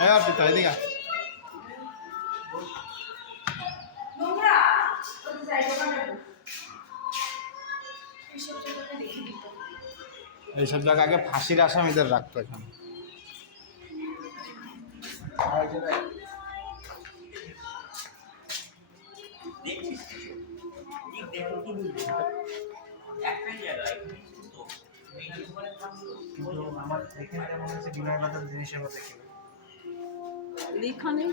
হ্যাঁ অর্পিতা এদিকে এইসব জায়গা আগে ফাঁসির আসামিদের রাখতো এখানে। আমার এখানে যেমন হচ্ছে বিনয় বাজার জিনিসের মধ্যে কি লেখা নেই।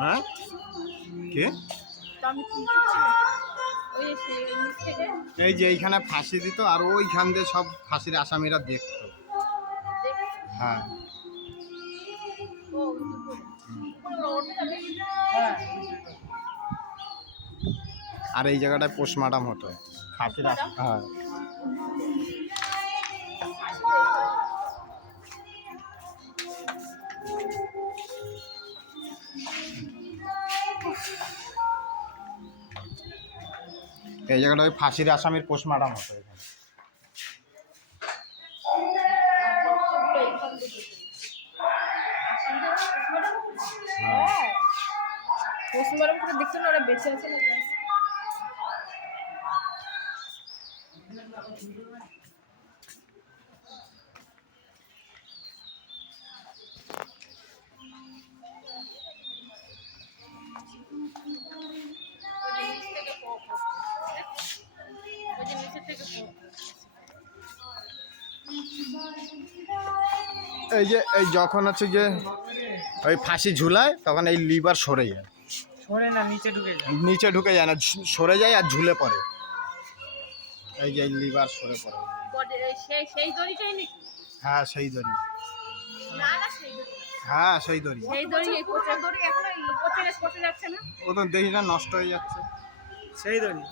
হ্যাঁ কে এই যে এইখানে ফাঁসি দিত আর ওইখান দিয়ে সব ফাঁসির আসামিরা দেখতো। হ্যাঁ আর এই জায়গাটায় পোস্টমর্টম হতো ফাঁসির হ্যাঁ। এই জায়গাটা ওই ফাঁসির আসামির পোস্টমর্টম হতো এখানে। পোস্টমর্টম করে দেখছেন ওরা বেঁচে আছে না। এই যে এই যখন হচ্ছে যে ওই ফাঁসি ঝুলায় তখন এই লিভার সরে যায়, সরে না নিচে ঢুকে যায়, নিচে ঢুকে যায় না, সরে যায় আর ঝুলে পড়ে। এই যে লিভার সরে পড়ে। সেই দড়িটাই নাকি? হ্যাঁ সেই দড়ি, না না সেই দড়ি, হ্যাঁ সেই দড়ি। সেই দড়ি এই কোচের দড়ি এখন পচে যাচ্ছে না। ও তো দেখি না নষ্ট হয়ে যাচ্ছে। সেই দড়ি